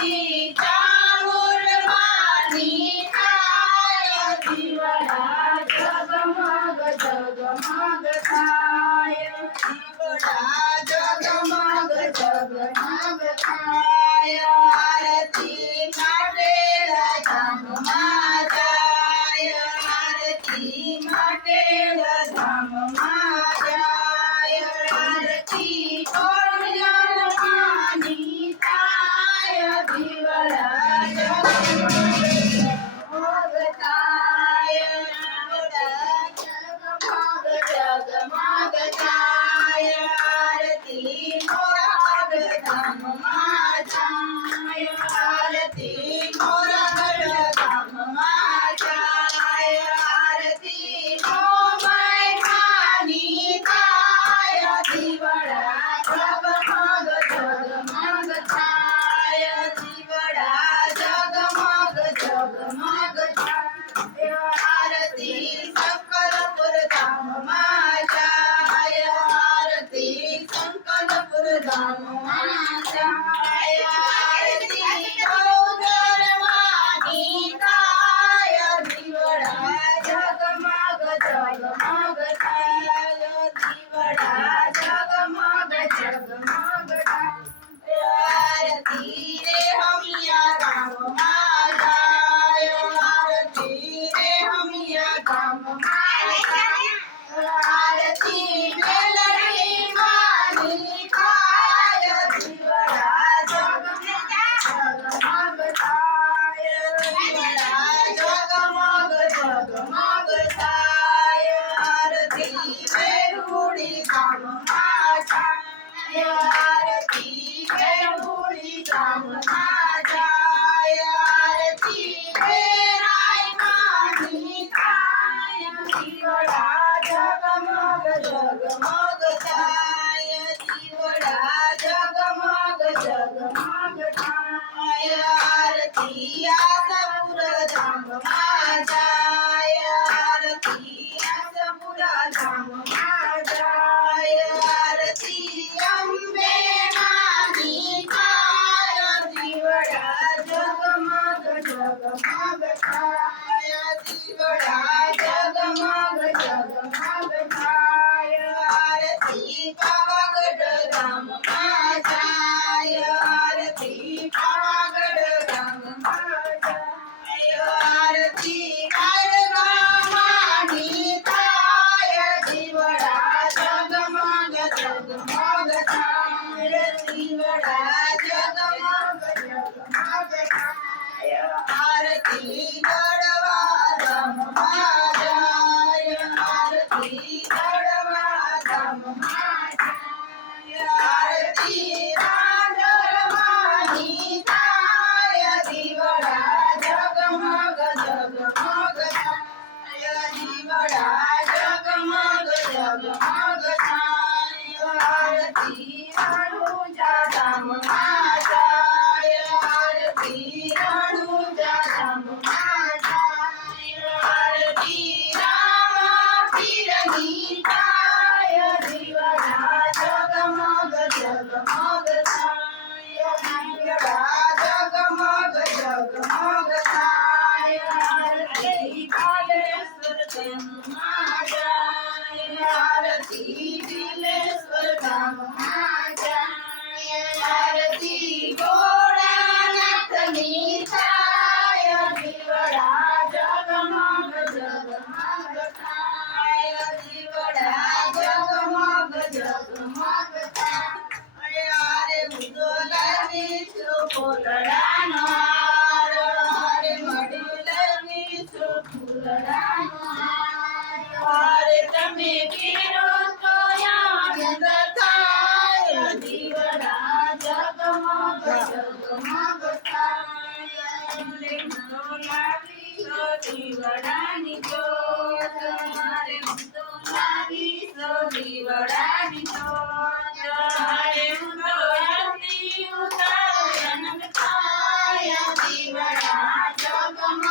આરતી ચામુંડમાની થાય દીવડા જગમગ જગમગ થાય દીવડા જગમગ જગમગ થાય આરતી માટે ધામમાં જાય આરતી માટે ધામમાં જાય આરતી ચામુંડમાની થાય દીવડા જગમગ થાય જગમગ થાય આરતી મોરાગઢ ધામમાં જાય આરતી મોરાગઢ ધામમાં જાય આરતી મોમાયની થાય દીવડા જગમગ જગમગ થાય દીવડા જગમગ જગમગ થાય આરતી શંકરપુર ધામમાં જાય આરતી શંકરપુર ધામમાં જાય આરતી ગોગરવાની થાય દીવડા જગમગ જગમગ થાય દીવડા જગમગ જગમગ થાય આરતી રે હમિયા ગામમાં જાય આરતી રે હમિયા ગામમાં જાય આરતી મેલડી માની થાય દીવડા જગમગ જગમગ થાય દીવડા જગમગ જગમગ થાય આરતી વેરુડી ગામમાં જાય આરતી વેરુડી ગામમાં જાય આરતી વેરાય માની થાય દીવડા જગમગ જગમગ થાય દીવડા જગમગ જગમગ થાય આરતી આશાપુર ધામમાં જાય આરતી આશાપુર ધામમાં જાય આરતી અંબે માની થાય દીવડા જગમગ જગમગ થાય દીવડા જગમગ જગમગ થાય આરતી પાવાગઢ ધામમાં જાય આરતી પાવાગઢ ધામમાં જાય આરતી કાળગામાની થાય દીવડા જગમગ જગમગ થાય દીવડા જગમગ જગમગ થાય આરતી ગઢવા ધામમાં જાય આરતી ગઢવા ધામમાં જાય આરતી રાંદરમાની થાય દીવડા જગમગ જગમગ થાય દીવડા જગમગ જગમગ થાય આરતી રણુજા ધામમાં જાય આરતી રણુજા ધામમાં જાય આરતી રામાપીરની થાય દીવડા જગમગ જગમગ થાય દીવડા જગમગ જગમગ થાય આરતી કાલેશ્વર ધામમાં જાય આરતી દિલેશ્વર ધામમાં જાય આરતી ભોળાનાથની થાય દીવડા જગમગ જગમગ થાય દીવડા જગમગ જગમગ થાય આરે ઉદોલાની ચોપોલડાનો હાર આરે મડુલની ચોપોલડાનો હાર તમે કેરો તો આનંદ થાય દીવડા જગમગ જગમગ થાય લાવી તો દીવડાની જોત મારે તો લાવી તો દીવડાની જોત મારે તો આરતી ઉતાર આનંદ થાય દીવડા જગમગ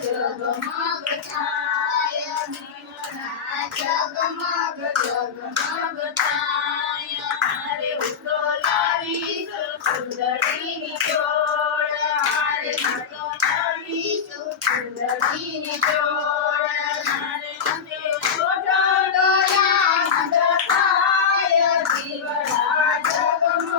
જગમગ થાય દીવડા જગમગ જગમગ થાય મારે તો લાવી તો સુંદરીની જોડ મેલડીની જોડ મારે અંતે છોટો દયાનંદ થાય દીવડા જગમગ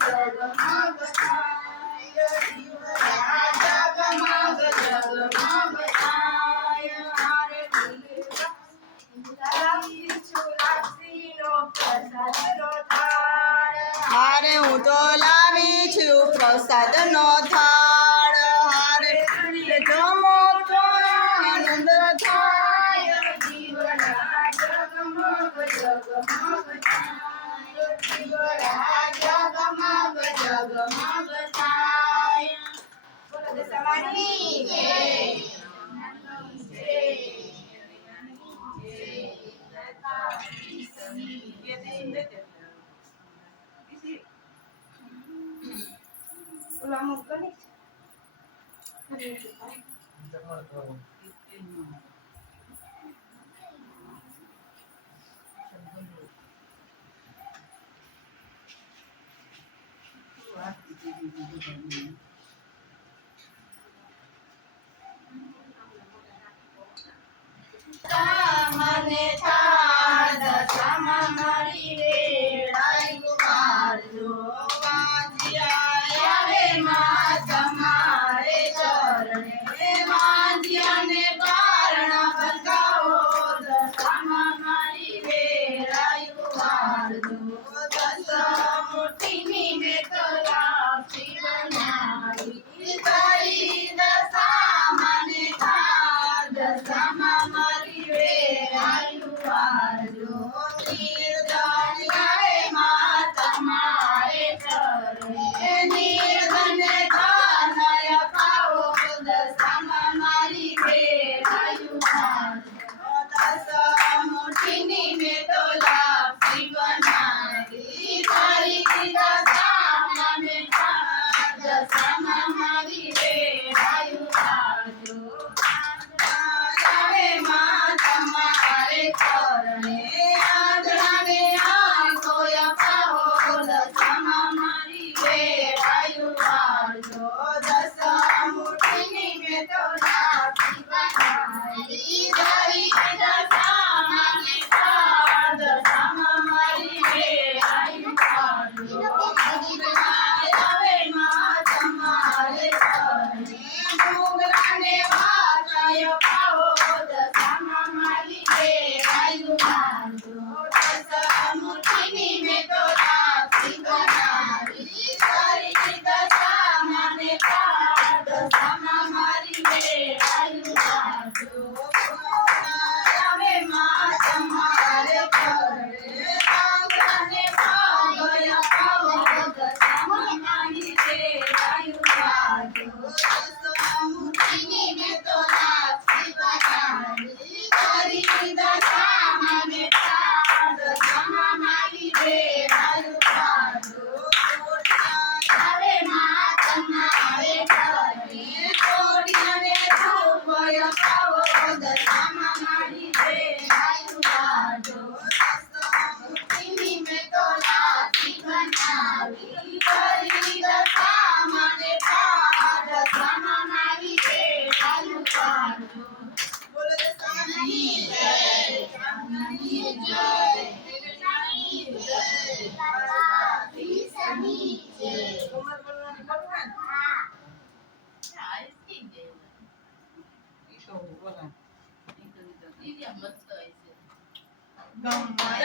જગમગ થાય દીવડા જગમગ જગમગ થાય હારે હારે હું તો લાવી છું પ્રસાદનો થાળ હારે જમો તો આનંદ થાય દીવડા જગમગ જગમગ થાય દીવડા જગમગ જગમગ થાય બોલો દશામાની જય મને થાળ દશામાં મારી વેળાઈ ગુમારજો વાંજ્યા આવે માં તમારે ચરણે વાંજ્યાને બારણા બંધાવો દશામાં મારી વેળાઈ ગુમારજો દશા મોટીની મેં તો લાપસી બનાવી તારી દશામાં ને થાળ દશામાં મારી વેળાઈ ગુમારજો નિર્ધન આવે માં તમારે ચરણે નિર્ધન ધનય પાવો દશામાં મારી વેળાઈ ગુમારજો દશા મોટીની મેં તો લાપસી બનાવી તારી દશામાં ને થાળ દશામાં મારી વેળાઈ ગુમારજો આવે માં તમારે ચરણે આંધળાને આંખોય પાવો દશામાં મારી વેળાઈ ગુમારજો દશા મોટીની મેં તો લાપસી બનાવી તારી દશામાં ને થાળ દશામાં મારી વેળાઈ ગુમારજો આવે માં તમારે ચરણે ડુંગરાને વાચાય પાવો દશામાં મારી વેળાઈ ગુમારજો દશા મોટીની મેં તો લાપસી બનાવી તારી દશામાં ને થાળ દશામાં મારી વેળાઈ ગુમારજો આવે માં તમારે ચરણે આંગણે ભાગય પાવો દશામાં મારી વેળાઈ ગુમારજો દશા મોટીની મેં તો લાપસી બનાવી તારી દશામાં ને થાળ દશામાં મારી વેળાઈ ગુમારજો આવે માં તમારે ચરણે કોડિયાને ધોવય પાવો દશામાં મારી વેળાઈ ગુમારજો દશા મોટીની મેં તો લાપસી બનાવી તારી દશામાં ને થાળ દશામાં મારી વેળાઈ ગુમારજો બોલો દશામાની જય દશામાની જય દશામાની જય દ્વારકાધીશની જય ઉમર બોલવાની ભગવાન હા આઈસી જય ઈ તો બોલા ઈ કે મસ્ત છે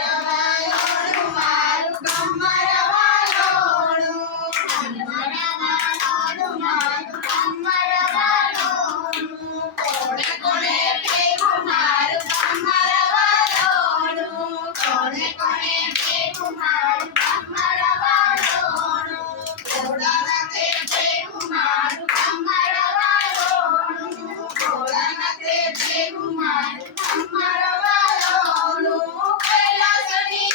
ગમરવાળોનું મારું ગમરવાળોનું ગમરવાળોનું મારું ગમરવાળોનું કોણે કોણે ભેગું મારું ગમરવાળોનું કોણે કોણે ભેગું મારું ગમરવાળોનું ઘોડા નાખે ભેગું મારું ગમરવાળોનું ઘોડા નાખે ભેગું મારું ગમરવાળોનું કૈલાસની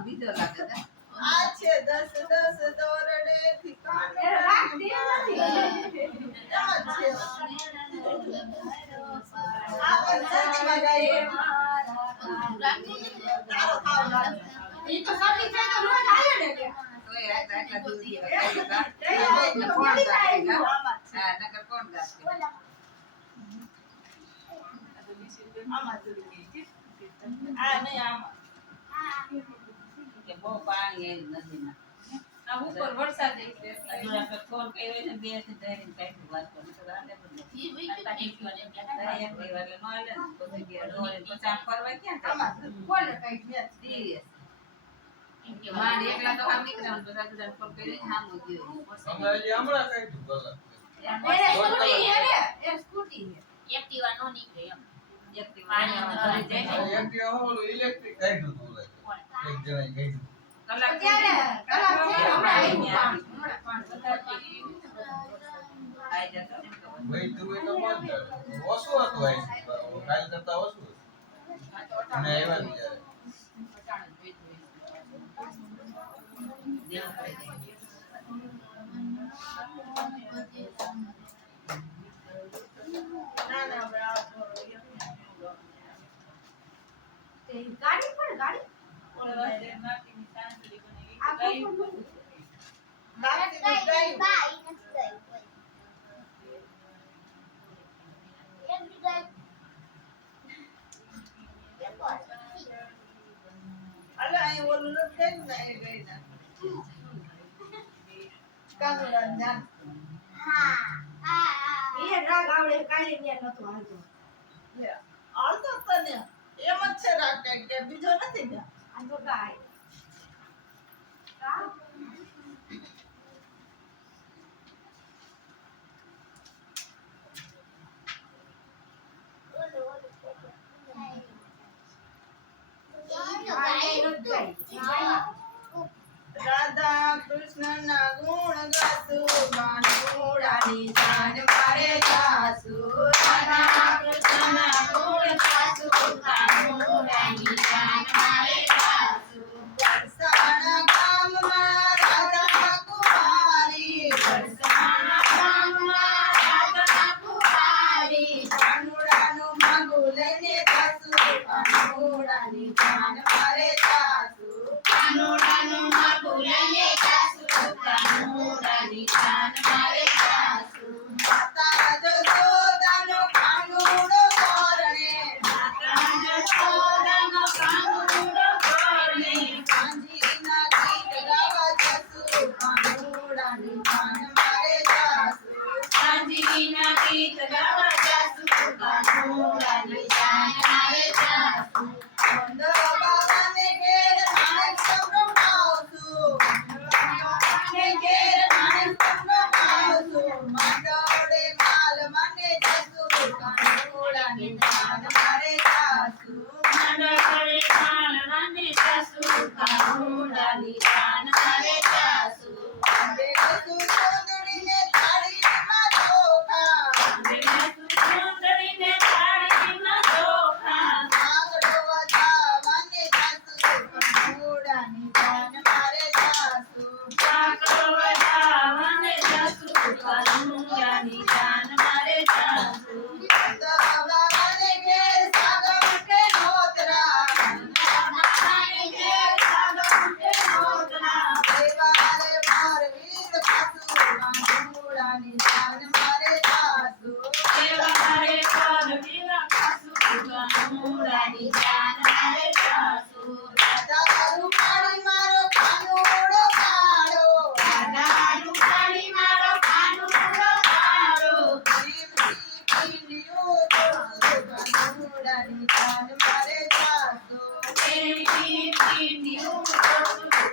બીજો લાગે છે આ છે 10 10 દોરડે થી બહુ પાણી નદીમાં ઉપર વરસાદ ફોન કર્યો છે 2 થી 3 કઈ વાત કરી તો આને એટલે નો આલે પછી ગયા રોય પછી ફરવા ક્યાં કોણ કઈ કે માન એકલા તો આમ નીકળ્યા તો સાચું ફોન કર્યો હા મો ગયો હમણાં કઈ બોલા એ સ્કૂટી એક્ટિવા નો નીકળે એમ એક્ટિવા ઓલું ઇલેક્ટ્રિક કાઢ્યું તું એક જણા કાઢ્યું કલાક હમણાં આઈ જતો ભાઈ તું તો મોજ ઓછું હતું આઈ કાલ કરતા ઓછું અને આવ્યા ત્યારે ગાડી પણ ગાડી બીજો નથી ને આ તો ગાય રાધા કૃષ્ણ ના ગુણ ગાસુ માનોડાની જાન મારે જાસુ રાધા કૃષ્ણ ના ગુણ ગાસુ માનોડાની જાન મારે જાસુ વરસાણા ગામમાં રાધા કુમારી વરસાણા ગામમાં રાધા કુમારી કાનુડાનું માંગુ લઈને જાસુ કાનુડાની જાન મારે જાસુ કાનુડાનું માંગુ લઈને જાસુ કાનુડાની જાન મારે જાસુ માતા જો કાનુડાની જાન મારે સાસુ સેવા કરે કરવીલા સાસુ કાનુડાની જાન મારે સાસુ દાદાનું પાણી મારો કાનુડો કાળો દાદાનું પાણી મારો કાનુડો કાળો પ્રેમથી પીંડિયો કાનુડાની જાન મારે સાસુ પ્રેમથી પીંડિયું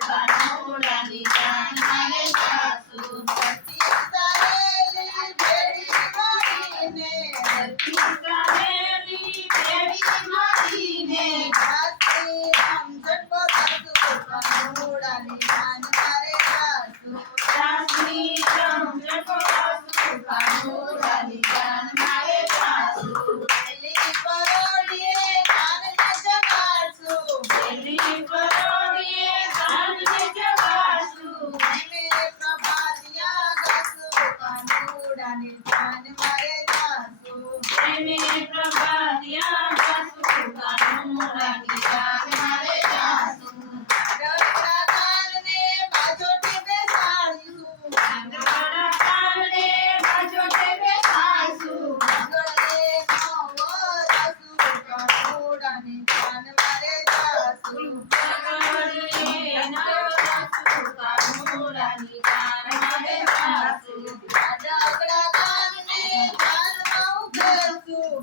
કાનુડાની જાન મારે સાસુ સતી સારેલી ભેળી મળીને સતી સારેલી ભેળી મળીને રામ જટકો સાસુ કાનુડાની જાન મારે સાસુ સાસની સમજકો સાસુ કાનુડાની જાન મારે સાસુ પેલી પરોડીએ કાનને જગાડશું પેલી પરોડીએ કાનને જગાડશું મેં પ્રભાતિયા ગાશું કાનુડાની જાન મારે સાસુ પ્રેમે પ્રભાતિયા સાસુ કાનુડાની જાન મારે સાસુ ડગડા કાનને બાજોટી બેસાડીશું આંગળા કાને બાજોટે બેસાડશું ગળે નવો સાસુ કાનુડાની જાન મારે સાસુ સગડીએ નવરાસુ કાનુડાની જાન મારે સાસુ ડગડા કાનને જાનમાં ઉઘેરશું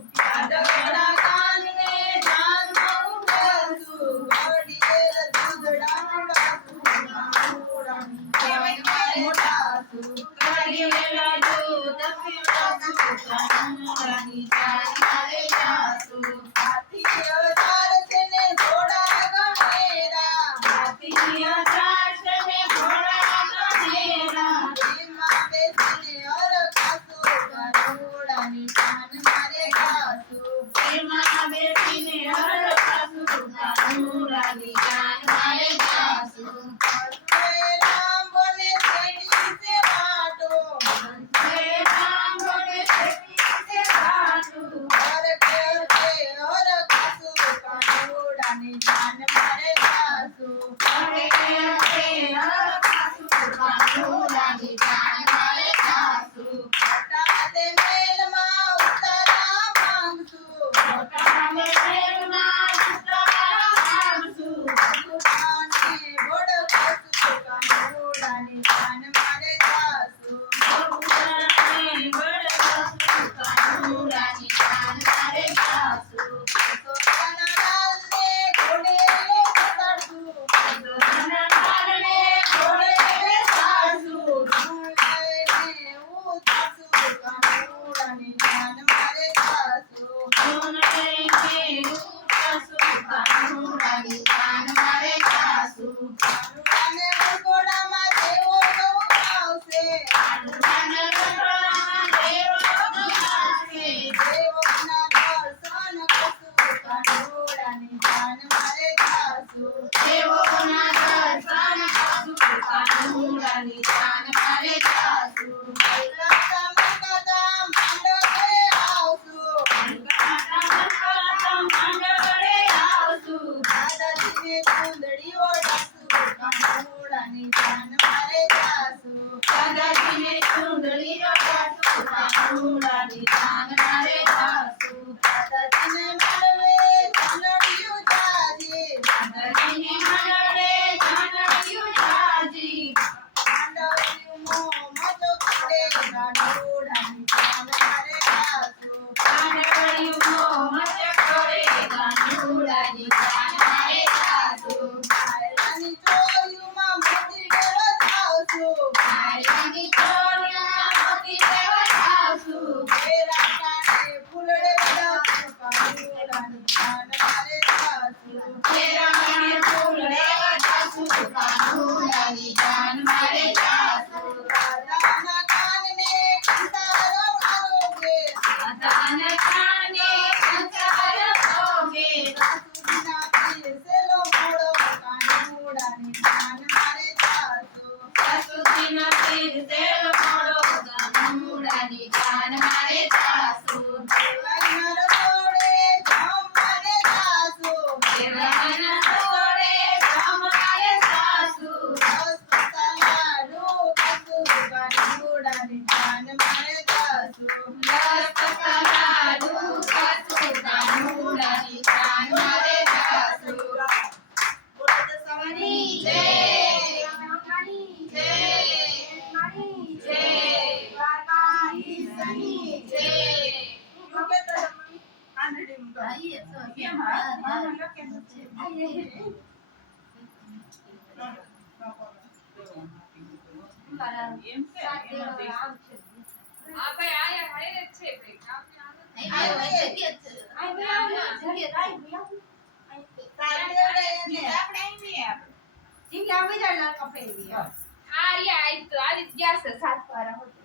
ડગડા કાને જાનમાં ઉઘેરશું વડીલ દૂધડા સાસુ કાનુડાની જાન મારે સાસુ કડીવેલા દૂધ પીવડાવશું કાનુડાની જાન મારે સાસુ હાથીઓ ચારસને ઘોડા ગણેરા હાથીયા ચારસને ઘોડા ગણેરા એમાં બેસીને હરખાશું કાનુડાની જાન મારે સાસુ એમાં બેસીને હરખાશું કાનુડાની જાન મારે સાસુ હસવે લાંબોને શેરડી સે વાટો હે સાંભળે છે સાસુ હરખે હરખાશું કાનુડાની જાન મારે સાસુ હરે કે હરખાશું કાનુડાની જાન મારે સાસુ તાતે મેલમાં ઉતારા માંગશું પોતાને પ્રેમમાં ઉતારા માંગશું ભગવાનને ભડકાશું કાનુડાની જાન મારે સાસુ ભગવાનને વળગાશું કાનુડાની જાન મારે સાસુ સોનાના લાલને ઘોડે બેસાડશું સોનાના કારણે ઘોડે બેસાડશું લઈને ઉતારશું કાનુડાની જાન મારે સાસુ સોન લઈને ઉતારશું કાનુડાની જાન મારે સાસુ કાનુડાને વરઘોડામાં દેવો ગવડાવશે કાનુડાને વરઘોડામાં દેવો ગવડાવશે દેવોના દર્શન કરશું કાનુડાની જાન મારે સાસુ દેવોના દર્શન કરશું કાનુડાની જાન મારે સાસુ કલકત્તા મકતા માંડવે આવશું મંગળે આવશું દાદાજીને ચૂંદડી ઓઢાડશું કાનુડાની જાન મારે સાસુ દાદાજીને ચૂંદડી ઓઢાડશું કાનુડાની જાન મારે સાસુ દાદાજીને મળવે ચૂંદડીયું જાજે દાદાજીને મંગળે જાનડિયું જાજી માંડવ્યું મોં મજો કરે કાનુડાની જાન મારે સાસુ કાનડિયું મચ કરે કાનુડાની જાન મારે સાસુ આયલાની ચોરીમાં મોતી બેડો થાવશું મારીની ચોરિયા મોતી દેવા જાશું ઘેરા કાને ફૂલડે વધાવશું કાનુડાની જાન મારે સાસુ કેરાને ફૂલ લેવા જાશું કાનુડાની જાન મારે સાસુ દાદાના કાનને કંતારો આરોગે દાદાને કાને કંસાર ભોગે સાસુજીના પીરસેલો મોળો કાનુડાની જાન મારે સાસુ સાસુજીનો પીર તેલ મોડો કાનુડાની જાન મારે સાસુ દેવાઈના રસોડે જમવાને સાસુ દેવાના સોડે જમાડે સાસુ હસતા લાડુ ખાશું કાનુડાની જાન માની જય માની જય દ્વારકાધીશની જય ઓકે તો આંધળી મુકો આઈએ તો કેમ હા લખે છે મારા એમ છે એમાં આવશે આ ભાઈ આયા હારે જ છે ભાઈ આ જગ્યા છે આ રિયા આઈ તો આવી ગયા છે સાત વાળા હોતી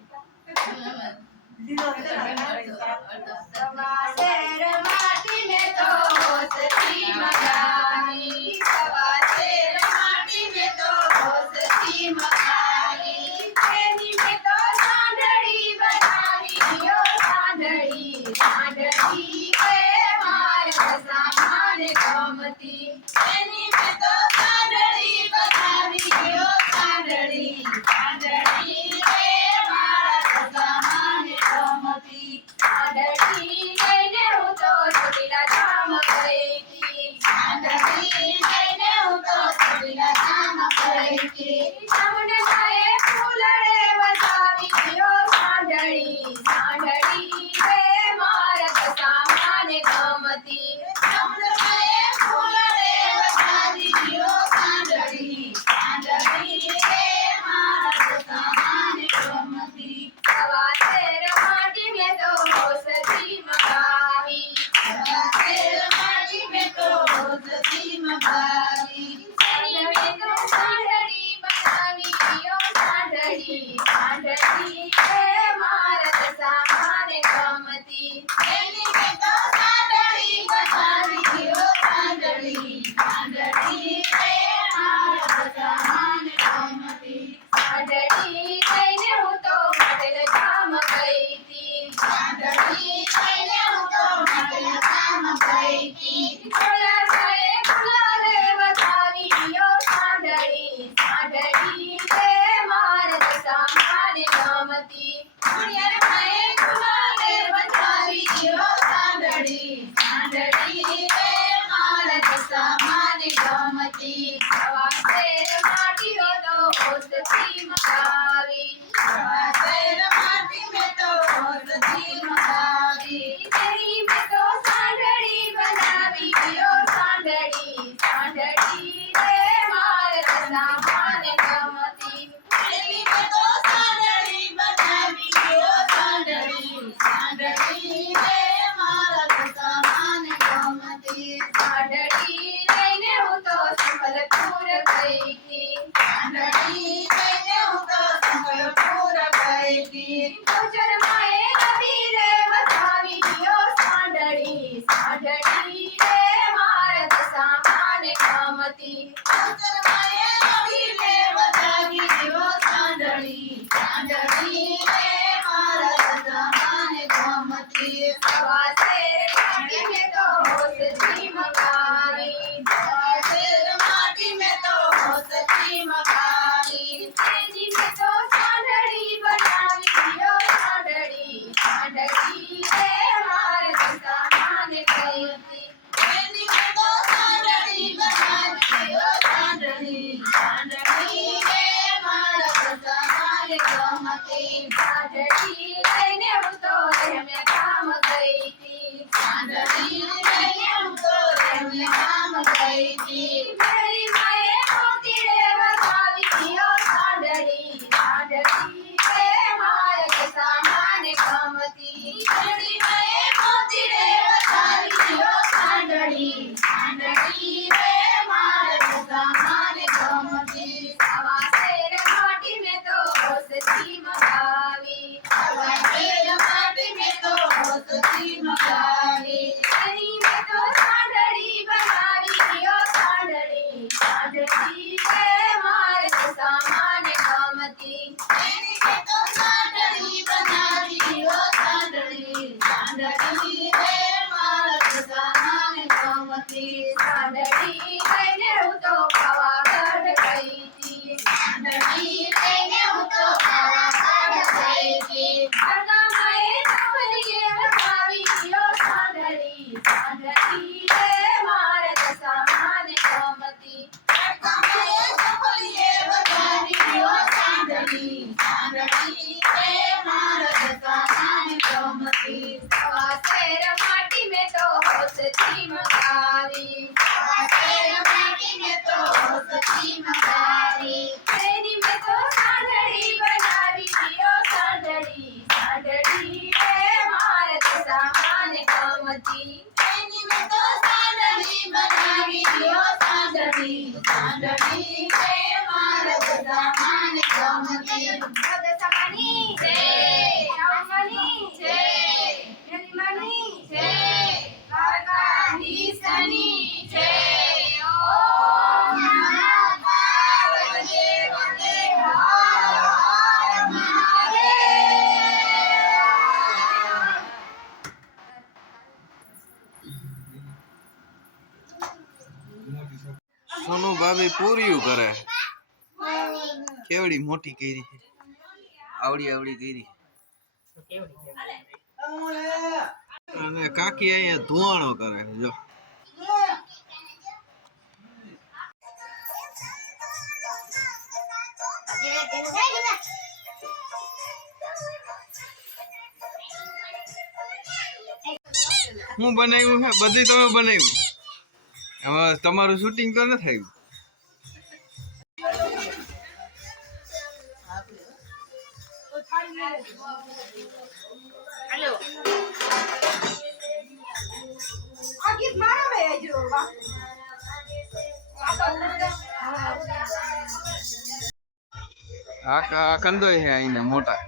સોનુ ભાભી પૂરીયું કરે કેવડી મોટી કરી આવડી આવડી કરી અને કાકી અહીંયા ધુવાણો કરે જો હું બનાવ્યું છે બધું તમે બનાવ્યું હવે તમારું શૂટિંગ તો ન થયું આ કંદો છે અહીંના મોટા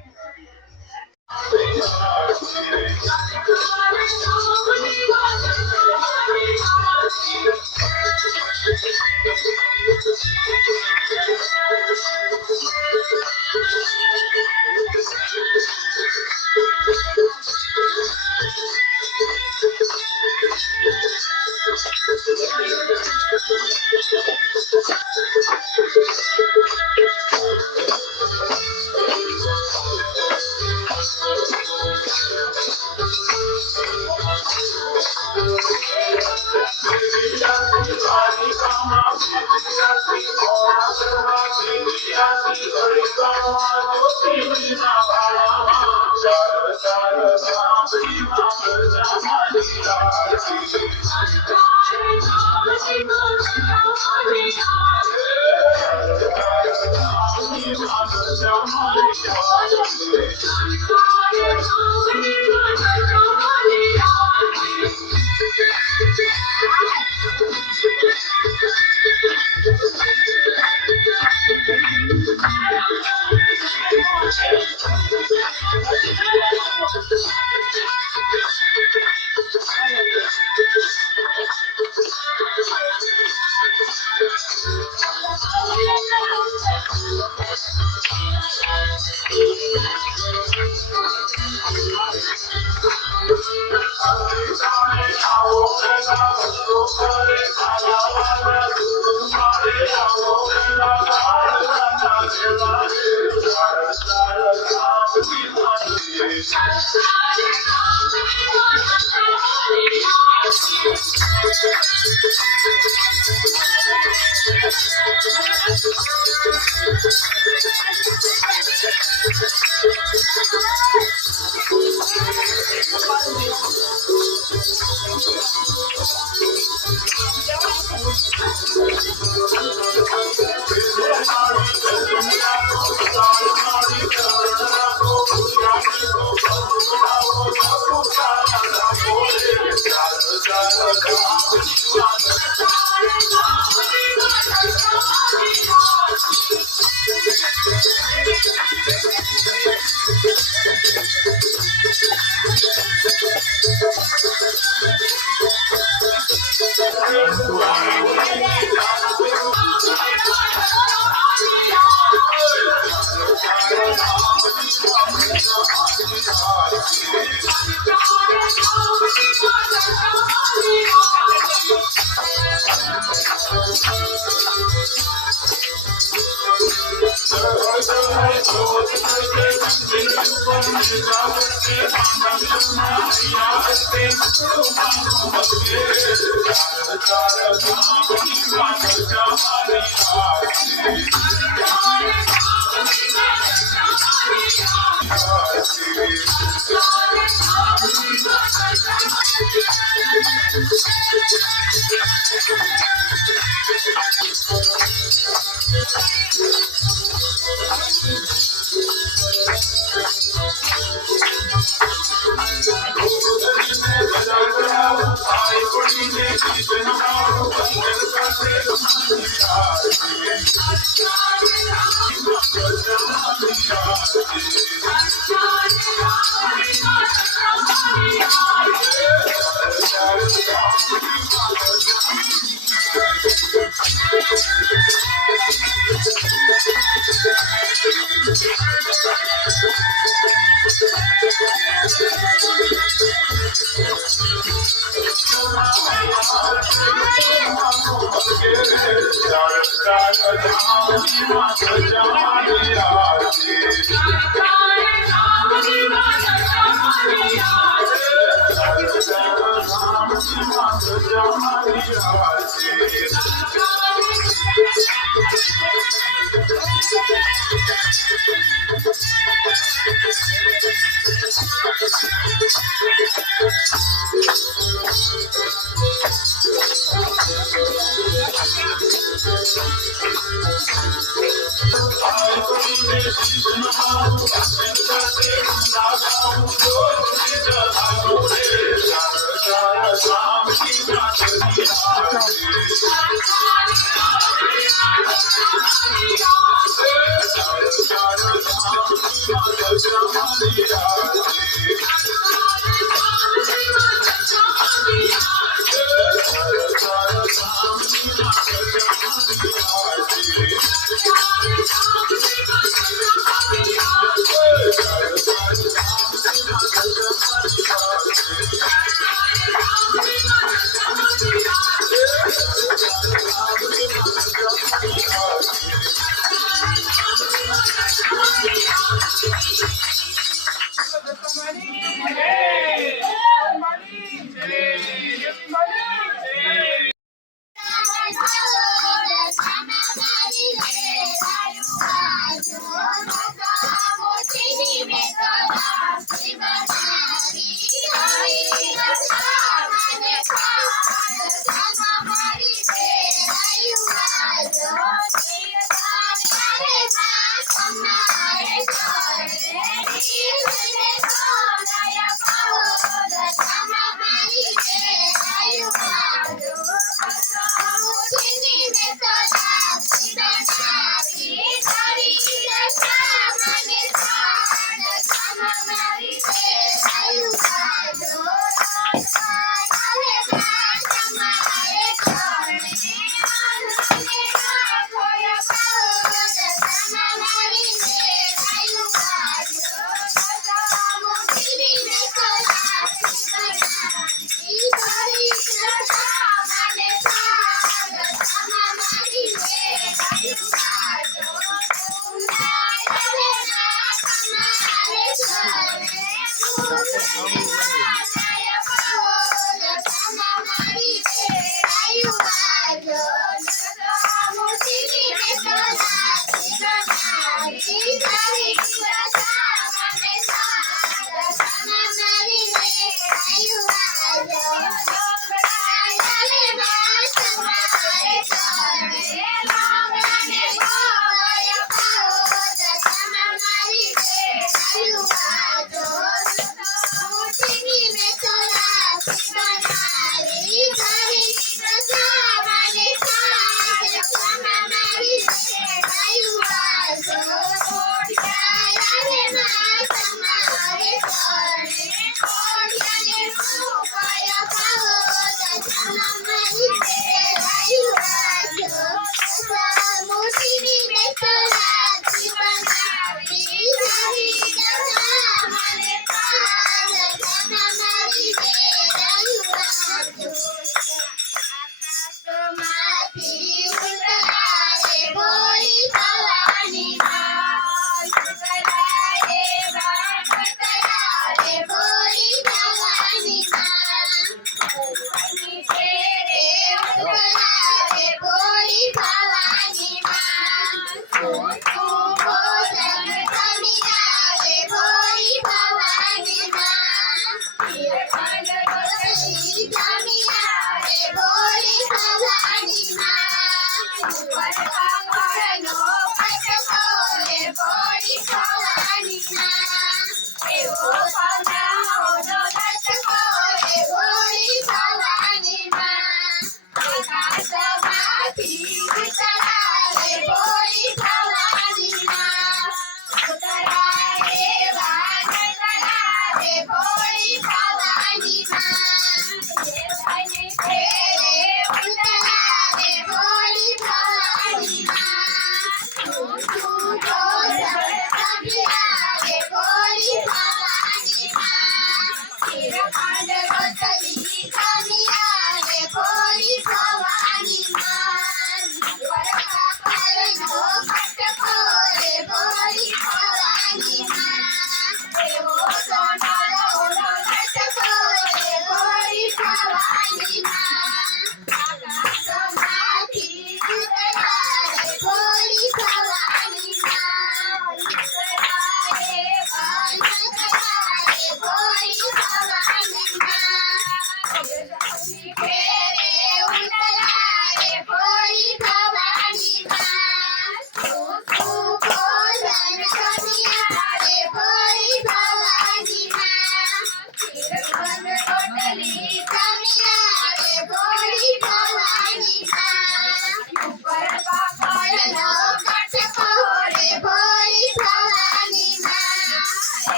ભવાની માં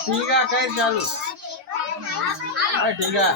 ठीक है कई चालू ठीक है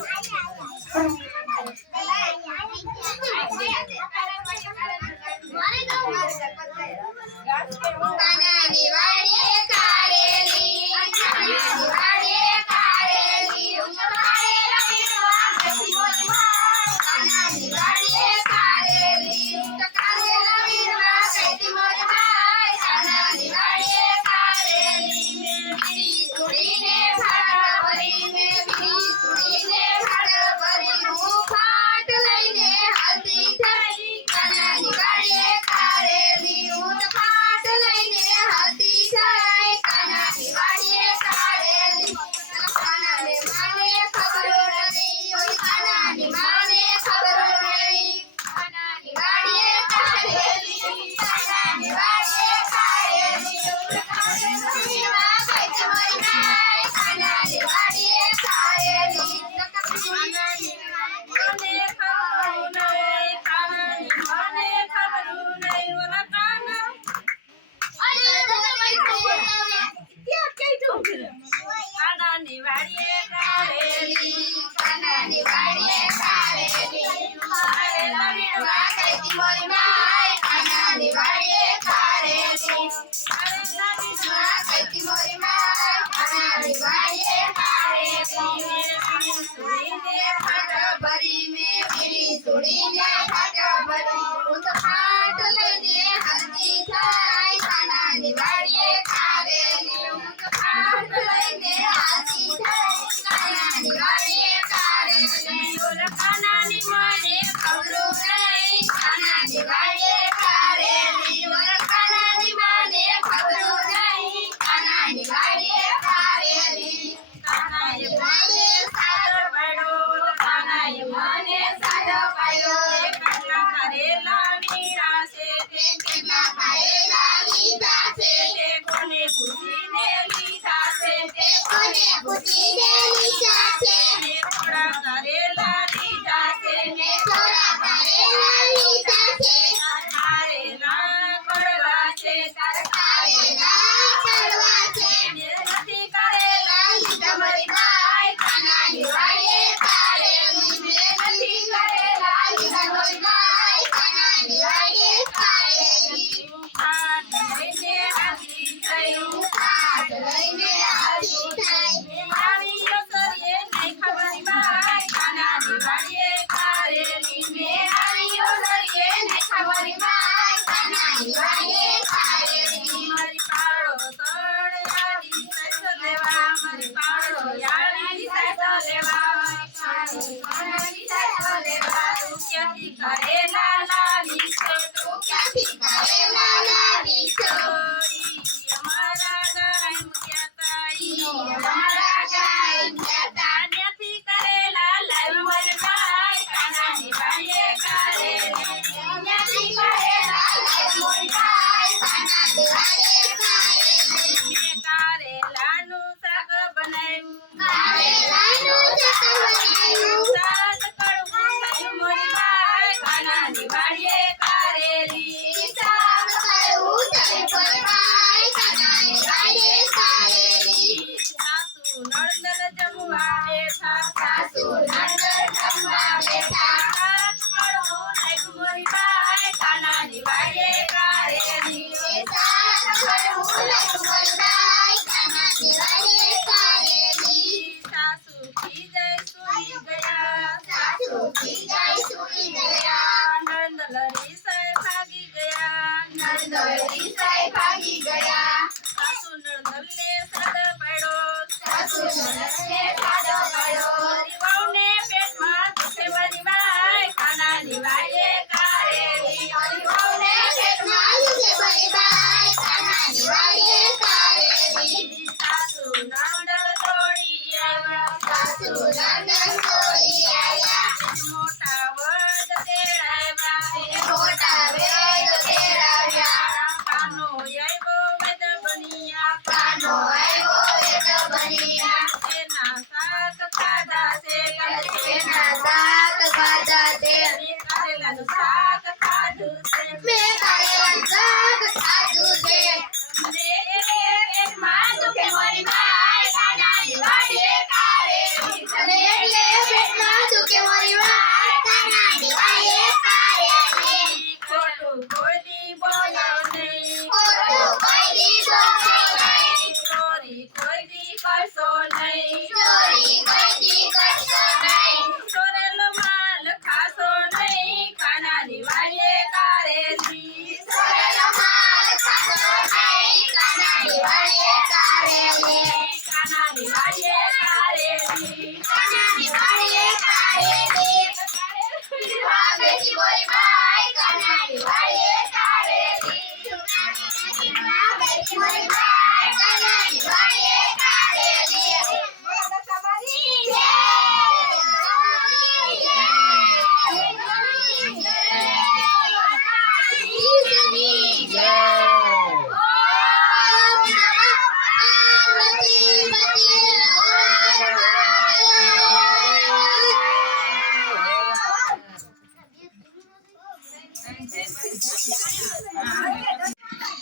भागी गया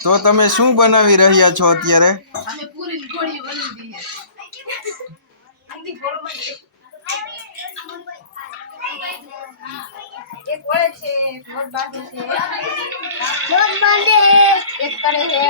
તો તમે શું બનાવી રહ્યા છો અત્યારે? અમે પૂરી ગોળી બનાવી દઈએ. એક વળે છે, એક લોટ બાંધે છે, એક કરે છે.